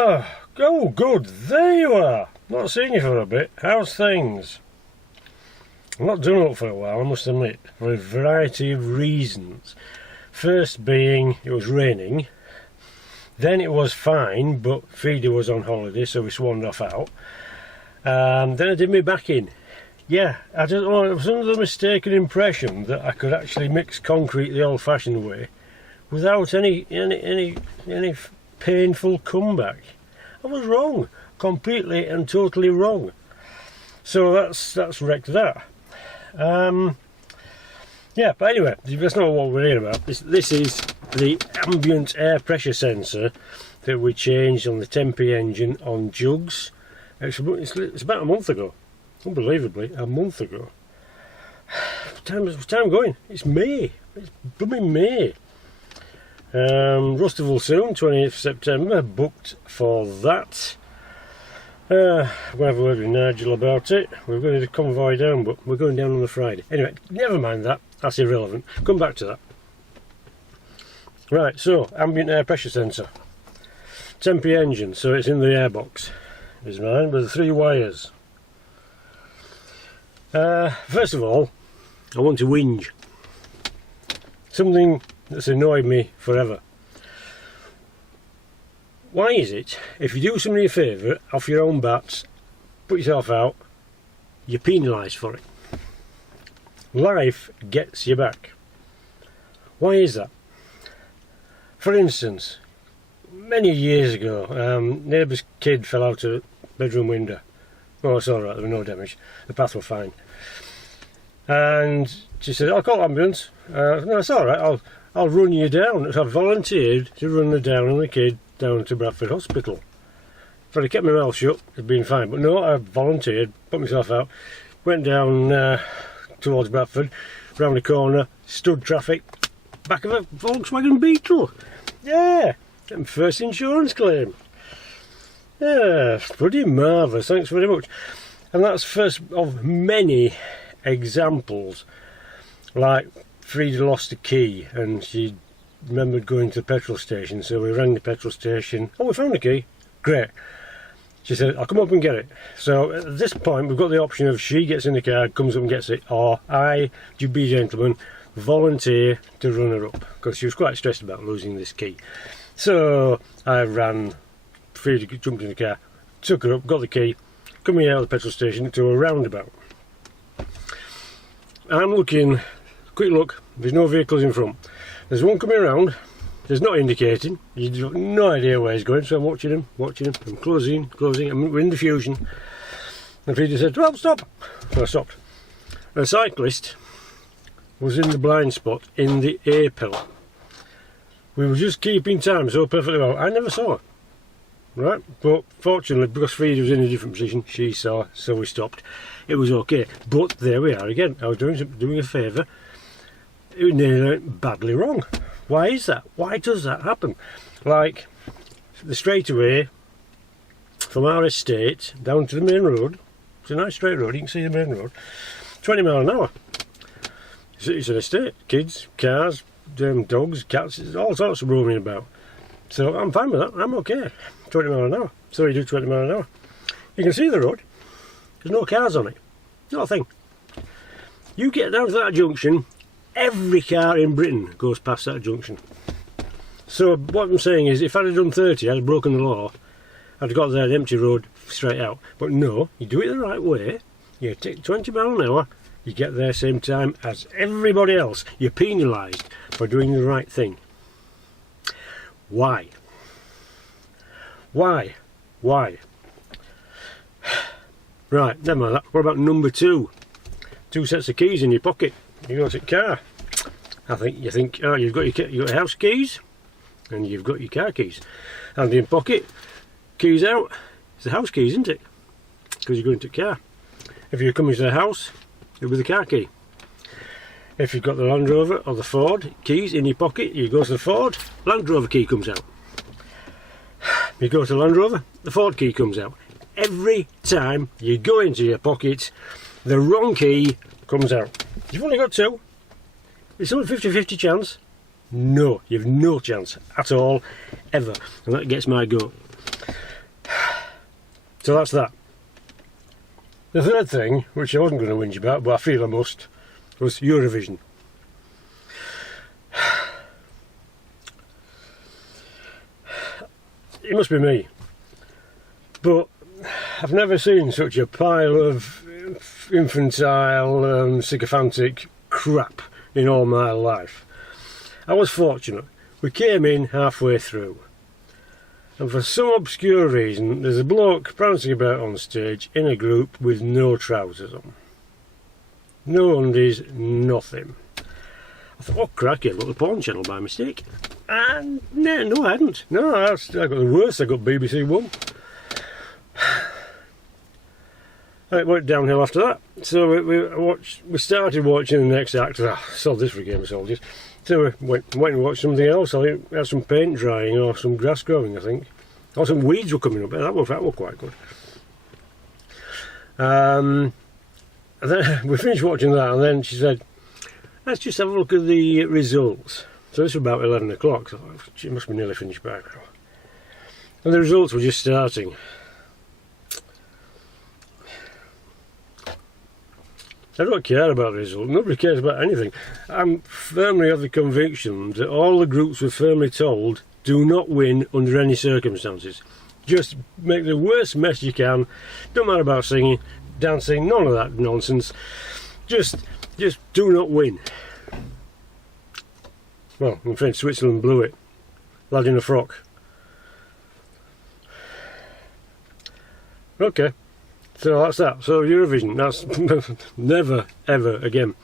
Oh, good, there you are. Not seen you for a bit. How's things? I've not done it for a while, I must admit, for a variety of reasons. First being, it was raining. Then it was fine, but Feeder was on holiday, so we swaned off out. Then I did my back in. Yeah, I don't know, it was under the mistaken impression that I could actually mix concrete the old-fashioned way without any painful comeback. I was wrong, completely and totally wrong. So that's wrecked that. Yeah, but anyway, that's not what we're here about. This is the ambient air pressure sensor that we changed on the Tempe engine on jugs. It's about a month ago. Unbelievably, a month ago. What's time going? It's May. It's blooming May. Rustival soon, 20th September, booked for that. We're going to have a word with Nigel about it. We're going to convoy down, but we're going down on the Friday. Anyway, never mind that. That's irrelevant. Come back to that. Right, so, ambient air pressure sensor. Tempe engine, so it's in the airbox. Is mine, with 3 wires. First of all, I want to whinge. Something that's annoyed me forever. Why is it, if you do somebody a favour off your own bats, put yourself out, you're penalised for it? Life gets you back. Why is that? For instance, many years ago, neighbour's kid fell out a bedroom window. Oh, it's alright, there was no damage. The path was fine. And she said, I'll call ambulance. No, it's alright, I'll run you down. So I volunteered to run her down and the kid down to Bradford Hospital. If I'd kept my mouth shut, it'd been fine. But no, I volunteered, put myself out, went down towards Bradford, round the corner, stood traffic, back of a Volkswagen Beetle. Yeah, getting first insurance claim. Yeah, bloody marvellous, thanks very much. And that's first of many examples. Like, Frida lost a key and she remembered going to the petrol station, so we rang the petrol station. Oh, we found the key. Great. She said, I'll come up and get it. So at this point, we've got the option of she gets in the car, comes up and gets it, or I, to be a gentleman, volunteer to run her up, because she was quite stressed about losing this key. So I ran, Frida jumped in the car, took her up, got the key, coming out of the petrol station to a roundabout. I'm looking, quick look, there's no vehicles in front. There's one coming around, there's not indicating, you've got no idea where he's going, so I'm watching him, I'm closing, we're in diffusion. And Frida said, well, stop. So I stopped. A cyclist was in the blind spot in the A pillar. We were just keeping time so perfectly well. I never saw her, right? But fortunately, because Frida was in a different position, she saw, so we stopped. It was okay. But there we are again. I was doing a favour. It nearly went badly wrong. Why is that? Why does that happen? Like, the straightaway from our estate down to the main road, it's a nice straight road, you can see the main road, 20 miles an hour. It's an estate, kids, cars, dogs, cats, all sorts of roaming about. So I'm fine with that, I'm okay. 20 miles an hour, so you do 20 miles an hour. You can see the road, there's no cars on it, not a thing. You get down to that junction, every car in Britain goes past that junction. So what I'm saying is, if I'd have done 30, I'd have broken the law. I'd have got there, an empty road, straight out. But no, you do it the right way, you take 20 miles an hour, you get there same time as everybody else. You're penalised for doing the right thing. Why? Why? Why? Right, never mind that. What about number 2? 2 sets of keys in your pocket. You go to the car. You think, oh, you've got your house keys and you've got your car keys. Hand in pocket, keys out. It's the house keys, isn't it? Because you're going to the car. If you're coming to the house, you're with the car key. If you've got the Land Rover or the Ford keys in your pocket, you go to the Ford, Land Rover key comes out. You go to the Land Rover, the Ford key comes out. Every time you go into your pocket, the wrong key comes out. You've only got 2. It's only 50-50 chance. No, you've no chance at all, ever. And that gets my goat. So that's that. The third thing, which I wasn't going to whinge about, but I feel I must, was Eurovision. It must be me, but I've never seen such a pile of infantile, sycophantic crap in all my life. I was fortunate. We came in halfway through, and for some obscure reason there's a bloke prancing about on stage in a group with no trousers on. No undies, nothing. I thought, oh cracky, I got the porn channel by mistake. And no, I hadn't. No, I got the worst. I got BBC One. It went downhill after that. So we started watching the next act. Sold this for a game of soldiers. So we went and watched something else. I think we had some paint drying or some grass growing, I think. Or some weeds were coming up. That were quite good. And then we finished watching that, and then she said, let's just have a look at the results. So this was about 11 o'clock. So it must be nearly finished by now. And the results were just starting. I don't care about the result. Nobody cares about anything. I'm firmly of the conviction that all the groups were firmly told, do not win under any circumstances. Just make the worst mess you can. Don't matter about singing, dancing, none of that nonsense. Just do not win. Well, I'm afraid Switzerland blew it. Lad in a frock. Okay. So that's that. So Eurovision, that's never ever again.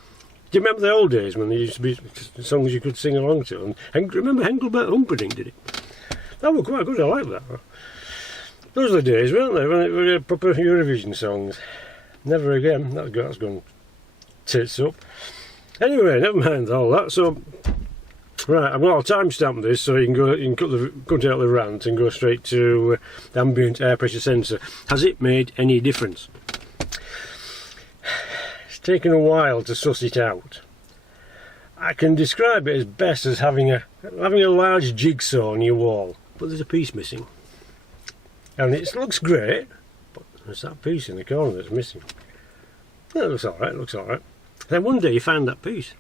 Do you remember the old days when there used to be songs you could sing along to? And remember Hengelbert Humperdinck did it? That was quite good, I like that. Those are the days, weren't they, when it were proper Eurovision songs. Never again. That's gone tits up. Anyway, never mind all that. So, right, I'll timestamp this so you can cut out the rant and go straight to the ambient air pressure sensor. Has it made any difference? It's taken a while to suss it out. I can describe it as best as having a large jigsaw on your wall, but there's a piece missing. And it looks great, but there's that piece in the corner that's missing. Yeah, it looks alright, Then one day you find that piece.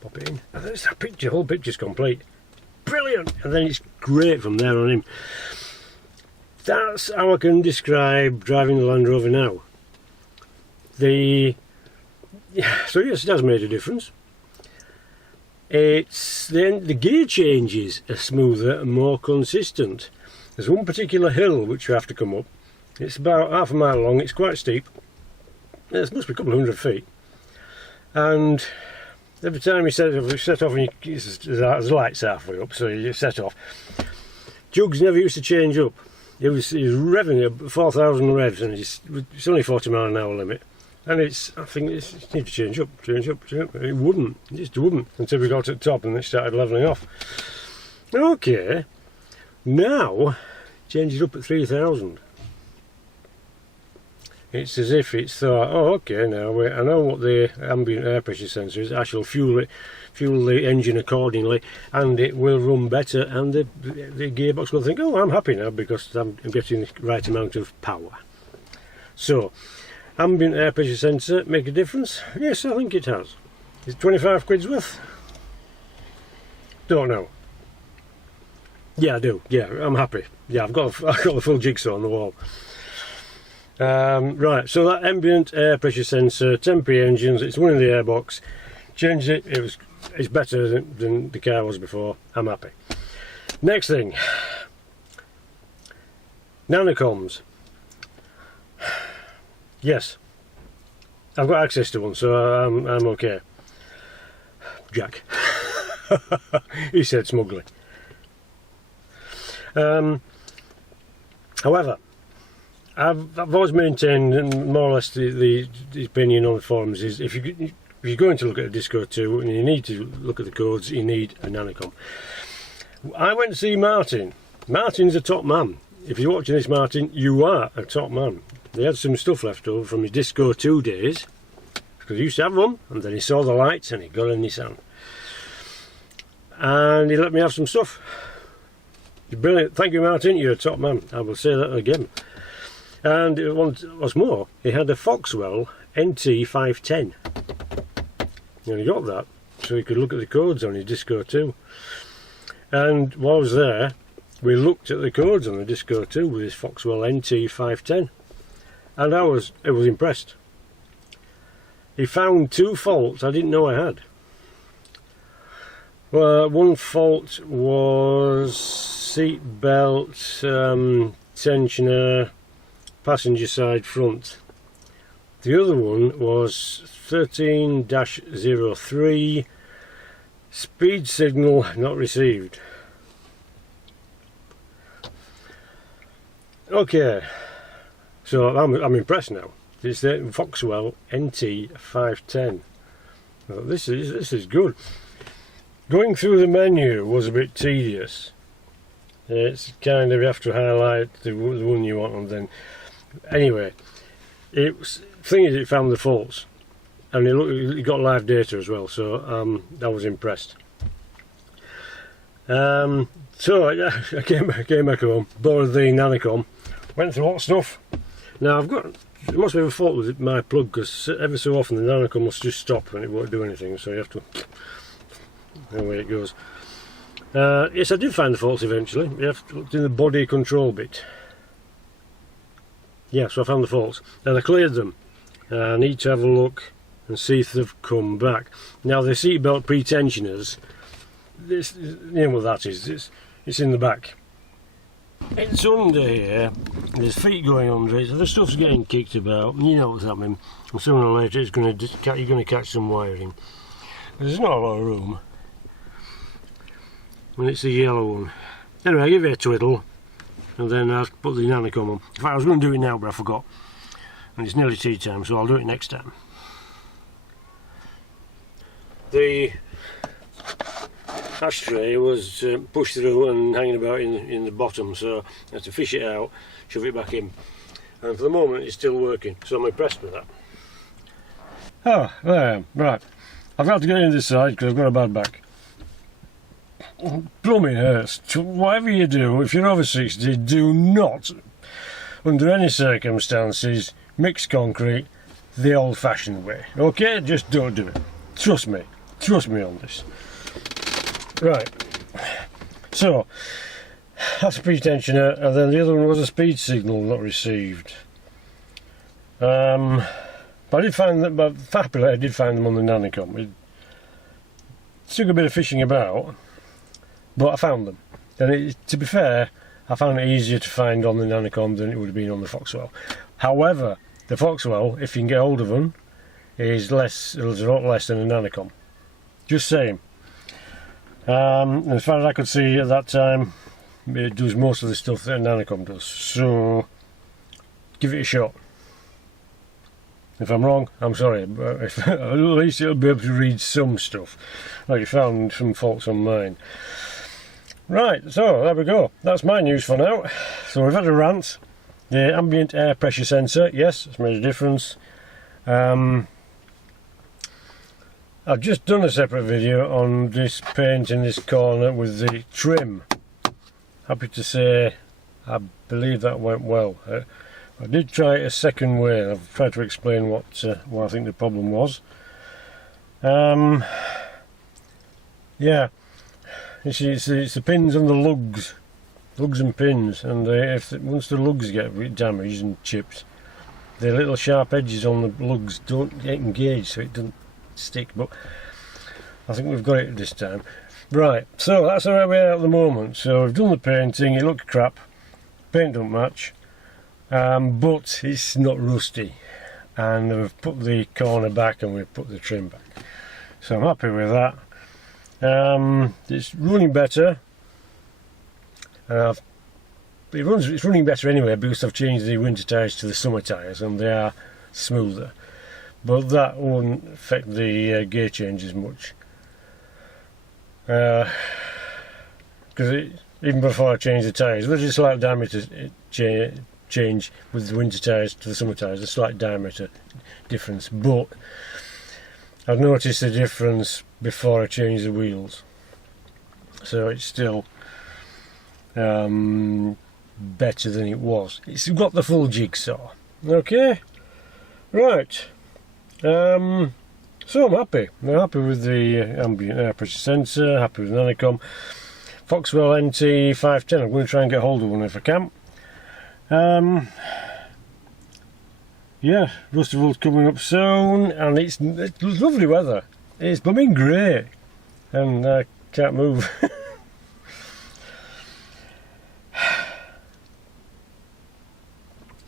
Pop it in. And there's that picture, whole picture's complete. Brilliant! And then it's great from there on in. That's how I can describe driving the Land Rover now. So yes, it has made a difference. The gear changes are smoother and more consistent. There's one particular hill which you have to come up. It's about half a mile long, it's quite steep. It must be a couple of 100 feet. And every time you set off, and there's lights halfway up, so you set off. Jugs never used to change up. He was revving at 4,000 revs, and it's only 40 mile an hour limit. And I think it needed to change up. It wouldn't, it just wouldn't, until we got to the top and it started levelling off. Okay, now change it up at 3,000. It's as if it's thought, oh okay, now I know what the ambient air pressure sensor is. I shall fuel the engine accordingly, and it will run better. And the gearbox will think, oh, I'm happy now because I'm getting the right amount of power. So, ambient air pressure sensor make a difference? Yes, I think it has. Is it 25 quid's worth? Don't know. Yeah, I do. Yeah, I'm happy. Yeah, I've got the full jigsaw on the wall. Right, so that ambient air pressure sensor, temporary engines, it's one in the airbox. Changed it, it's better than the car was before. I'm happy. Next thing, Nanocoms. Yes, I've got access to one, so I'm okay. Jack, he said smugly. However, I've always maintained, and more or less the opinion on the forums is, if you're going to look at a Disco 2 and you need to look at the codes, you need a Nanocom. I went to see Martin. Martin's a top man. If you're watching this, Martin, you are a top man. He had some stuff left over from his Disco 2 days, because he used to have one, and then he saw the lights and he got a Nissan. And he let me have some stuff. You're brilliant. Thank you, Martin, you're a top man. I will say that again. And what's more, he had a Foxwell NT510. And he got that so he could look at the codes on his Disco 2. And while I was there, we looked at the codes on the Disco 2 with his Foxwell NT510, and I was impressed. He found 2 faults I didn't know I had. Well, one fault was seat belt, tensioner, passenger side front. The other one was 13-03, speed signal not received. Okay, so I'm impressed now. It's the Foxwell NT510. Well, this is good. Going through the menu was a bit tedious. It's kind of, you have to highlight the one you want, and then anyway, the thing is, it found the faults, and it got live data as well. So I was impressed. So I came back home, borrowed the Nanocom, went through all the stuff. Now there must be a fault with my plug, because ever so often the Nanocom must just stop and it won't do anything. So you have to. Away it goes. Yes, I did find the faults eventually. You have to look in the body control bit. Yeah, so I found the faults and I cleared them. I need to have a look and see if they've come back. Now the seatbelt pretensioners, this, you know what that is? It's in the back. It's under here. There's feet going under it, so the stuff's getting kicked about. You know what's happening. And sooner or later, you're going to catch some wiring. There's not a lot of room. And it's the yellow one. Anyway, I'll give it a twiddle, and then I'll put the Nanocom on. In fact, I was going to do it now, but I forgot. And it's nearly tea time, so I'll do it next time. The ashtray was pushed through and hanging about in the bottom, so I had to fish it out, shove it back in. And for the moment, it's still working, so I'm impressed with that. Oh, there I am. Right. I've got to get in this side because I've got a bad back. Plumbing hurts. Whatever you do, if you're over 60, do not, under any circumstances, mix concrete the old-fashioned way. Okay? Just don't do it. Trust me. Trust me on this. Right. So, that's a pretensioner, and then the other one was a speed signal not received. But I did find that, but happily I did find them on the Nanocom. It took a bit of fishing about, but I found them. And to be fair, I found it easier to find on the Nanocom than it would have been on the Foxwell. However, the Foxwell, if you can get hold of them, is a lot less than a Nanocom. Just saying. As far as I could see at that time, it does most of the stuff that a Nanocom does. So, give it a shot. If I'm wrong, I'm sorry, but at least it'll be able to read some stuff. Like you found some faults on mine. Right, so there we go. That's my news for now. So we've had a rant. The ambient air pressure sensor, yes, it's made a difference. I've just done a separate video on this paint in this corner with the trim. Happy to say, I believe that went well. I did try it a second way. I've tried to explain what I think the problem was. Yeah, you see, it's the pins and the lugs and pins, and once the lugs get damaged and chipped, the little sharp edges on the lugs don't get engaged, so it doesn't stick. But I think we've got it this time. Right, so that's where we are at the moment. So we've done the painting. It looked crap. Paint don't match. But it's not rusty, and we've put the corner back and we've put the trim back, so I'm happy with that. It's running better. It's running better anyway because I've changed the winter tyres to the summer tyres and they are smoother, but that won't affect the gear changes much, because even before I change the tyres, there's a slight diameter change with the winter tyres to the summer tyres, a slight diameter difference, but I've noticed the difference before I change the wheels, so it's still better than it was. It's got the full jigsaw. Okay, right. So I'm happy. I'm happy with the ambient air pressure sensor, happy with Nanocom. Foxwell NT510, I'm going to try and get hold of one if I can. Yeah, Rustival's coming up soon, and it's lovely weather. It's blooming great, and I can't move.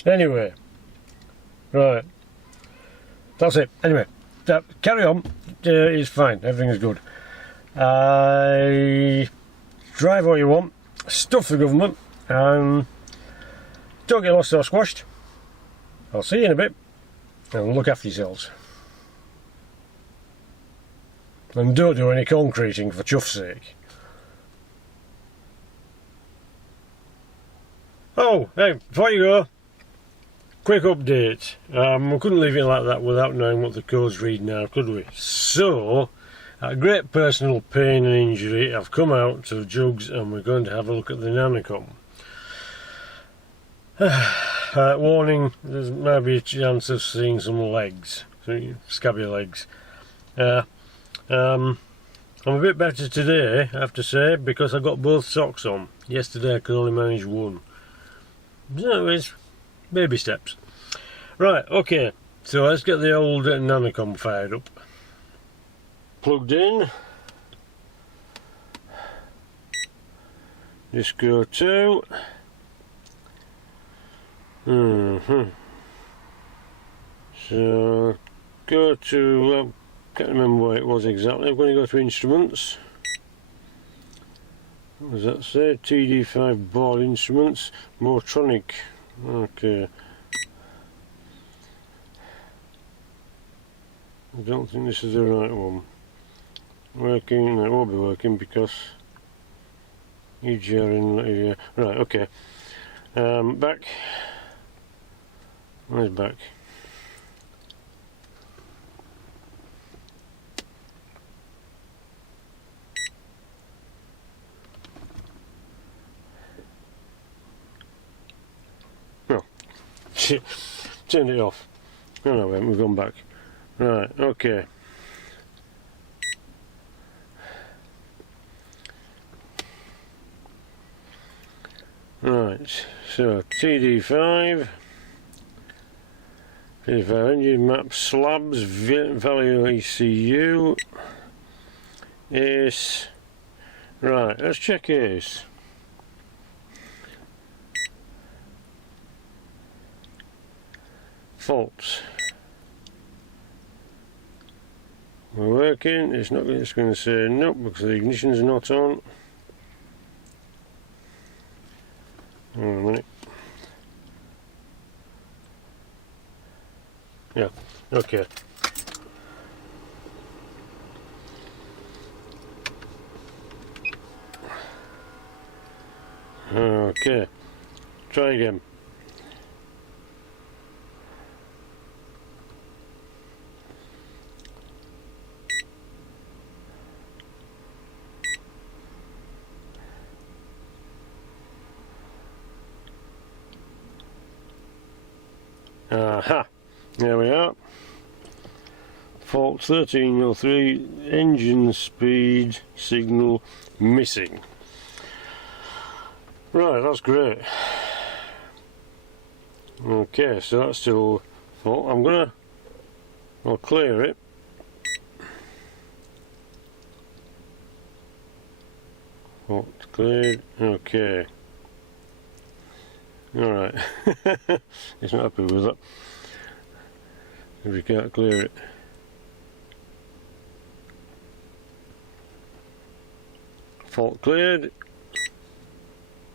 Anyway, right, that's it. Anyway, carry on. It's fine. Everything is good. Drive what you want, stuff the government, and don't get lost or squashed. I'll see you in a bit, and look after yourselves. And don't do any concreting for chuff's sake. Oh, hey, before you go, quick update. We couldn't leave it like that without knowing what the code's read now, could we? So, at great personal pain and injury, I've come out to Jugs and we're going to have a look at the Nanocom. Warning, there's maybe a chance of seeing some legs, scabby legs. I'm a bit better today, I have to say, because I got both socks on. Yesterday I could only manage one. So it's baby steps. Right, okay, so let's get the old Nanocom fired up. Plugged in. Disco 2. So go to, can't remember what it was exactly. I'm going to go to instruments. What does that say? TD5 board instruments, Motronic. Okay. I don't think this is the right one. Working, no, it won't be working because EGR in, right, okay. Back. Where's back? Oh, shit. Turned it off. Oh no, we've gone back. Right, okay. Right, so TD5 engine map slabs, value ECU, ACE. Right, let's check ACE. Faults. We're working. It's not. It's going to say nope because the ignition's not on. Hold on a minute. Yeah, okay. Okay, try again. Aha, there we are. Fault 1303, engine speed signal missing. Right, that's great. Okay, so that's still fault. I'll clear it. Fault cleared, okay. Alright, he's not happy with that. If we can't clear it. Fault cleared.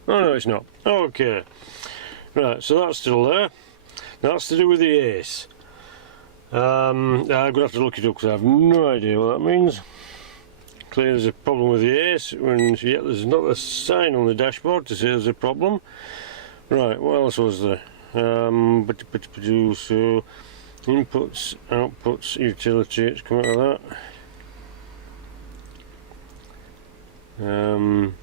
Oh no, it's not. Okay. Right, so that's still there. That's to do with the ACE. I'm going to have to look it up because I have no idea what that means. Clearly there's a problem with the ACE when yet there's not a sign on the dashboard to say there's a problem. Right, what else was there? So inputs, outputs, utility, it's come out of that.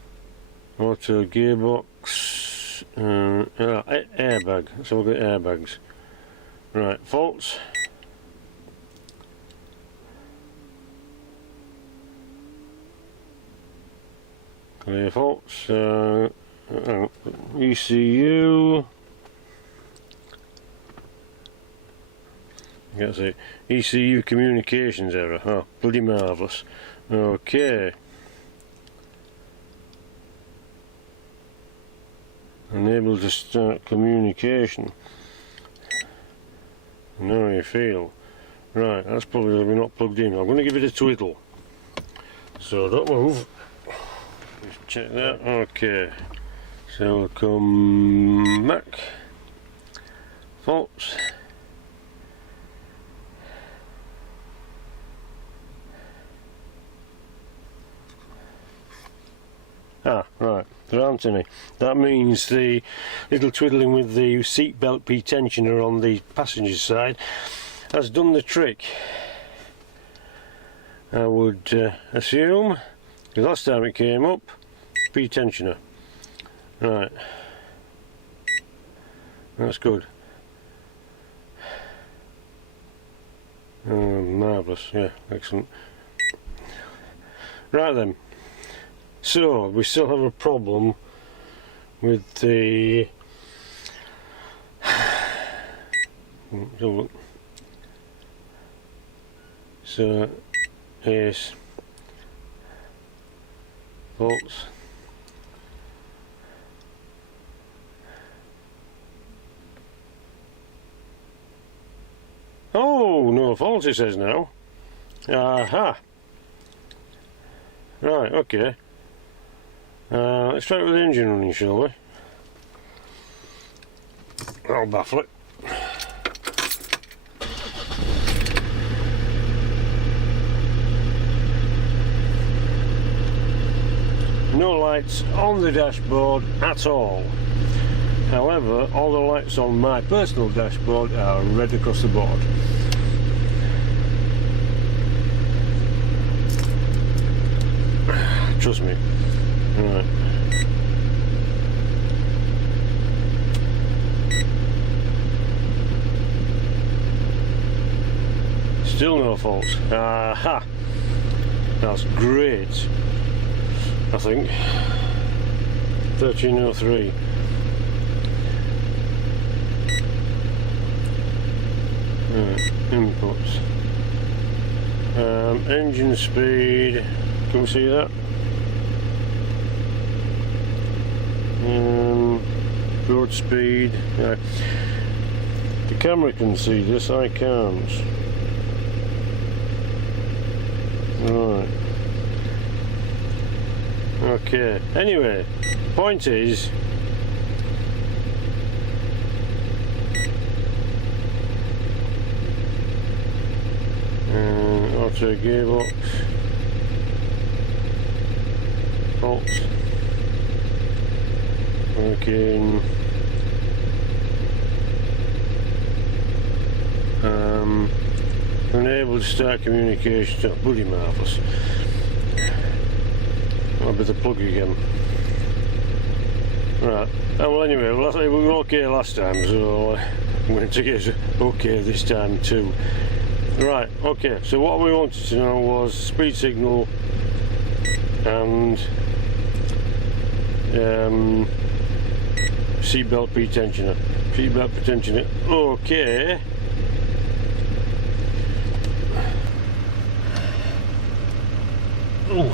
Auto gearbox, Airbag. Let's have a look at airbags. Right, faults. Clear faults. ECU. That's it. ECU communications error. Oh, bloody marvellous. Okay. Unable to start communication. Now you feel. Right, that's probably we're not plugged in. I'm going to give it a twiddle. So don't move. Just check that. Okay. So we'll come back. Faults. Ah, right, there aren't any. That means the little twiddling with the seatbelt P-tensioner on the passenger side has done the trick. I would assume, because last time it came up, P-tensioner. Right, that's good. Oh, marvellous, yeah, excellent. Right then. So, we still have a problem with the so is faults. Oh, no faults it says now. Aha. Right, okay. Let's try it with the engine running, shall we? I'll baffle it. No lights on the dashboard at all. However, all the lights on my personal dashboard are red across the board. Trust me. Right. Still no faults. Aha! That's great. I think 1303. Right, inputs. Engine speed. Can we see that? Road speed. Yeah. The camera can see this, I can't. Right. Okay. Anyway, point is, auto gearbox. Faults. Working. Unable to start communication. Oh, bloody marvellous. I'll be the plug again. Right. Oh, well, anyway, we were okay last time, so I'm going to get okay this time too. Right. Okay. So what we wanted to know was speed signal and seatbelt P-tensioner. Seatbelt P-tensioner. Okay. Ooh.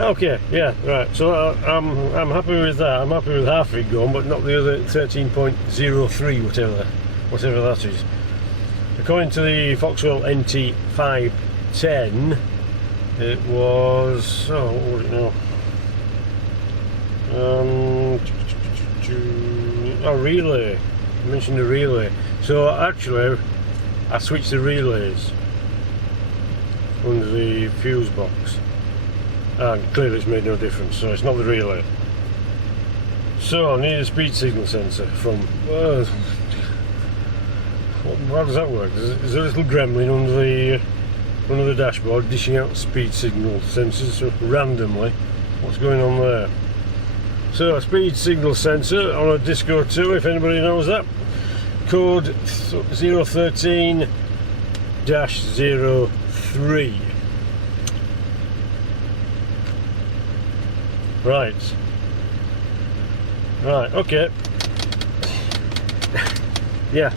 Okay, yeah, right. So I'm happy with that. I'm happy with half of it gone, but not the other 13.03, whatever that is. According to the Foxwell NT510, it was, oh, what was it now? Oh, relay. I mentioned the relay. So actually, I switched the relays under the fuse box. And clearly it's made no difference, so it's not the relay. So I need a speed signal sensor from... how does that work? There's a little gremlin under the dashboard dishing out speed signal sensors randomly. What's going on there? So, speed signal sensor on a Disco 2, if anybody knows that. Code 013-03. Right. Right, okay. Yeah,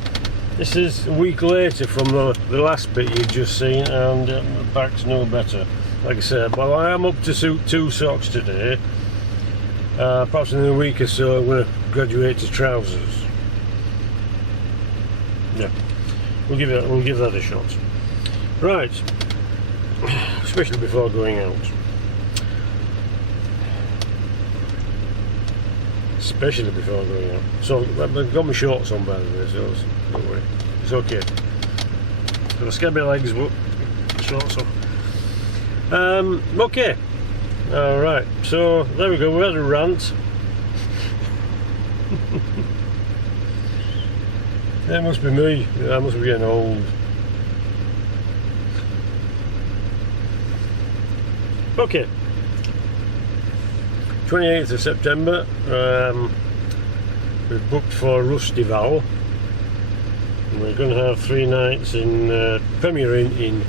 this is a week later from the last bit you've just seen, and the back's no better. Like I said, well, I am up to suit 2 socks today. Perhaps in a week or so I'm going to graduate to trousers. Yeah, we'll give that a shot. Right, especially before going out. Especially before going out. So I've got my shorts on, by the way, so don't worry, it's okay. Got a scabby legs, but shorts on. Okay. Alright, so there we go, we had a rant. That must be me, I must be getting old. Okay. 28th of September, we've booked for Rustival. And we're going to have 3 nights in Premier Inn in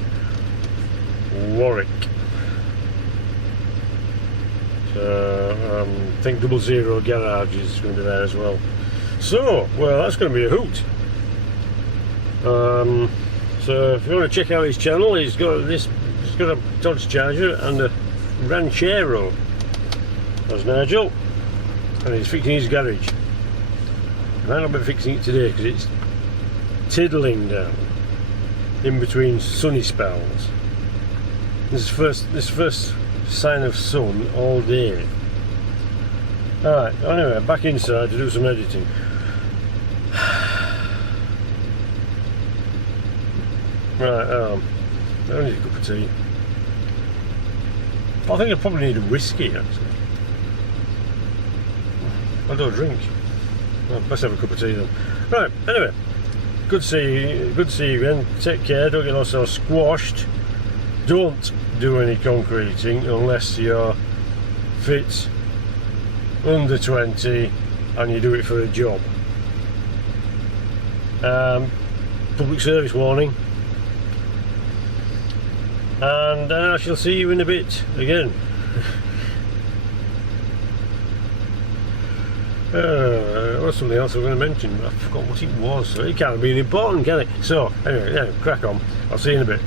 Warwick. So I think 00 Garage is going to be there as well. So, well, that's going to be a hoot. So if you want to check out his channel, he's got a Dodge Charger and a Ranchero. That's Nigel, and he's fixing his garage. He might not be fixing it today because it's tiddling down in between sunny spells. This is first sign of sun all day. Alright, anyway, back inside to do some editing. Right, I need a cup of tea. I think I probably need a whiskey actually. I don't drink. Well, let's have a cup of tea then. Right, anyway, good to see you again. Take care, don't get yourself squashed. Don't do any concreting unless you're fit, under 20, and you do it for a job. Public service warning. And I shall see you in a bit again. What's something else I was going to mention? I forgot what it was. So it can't have been important, can it? So, anyway, yeah, crack on. I'll see you in a bit.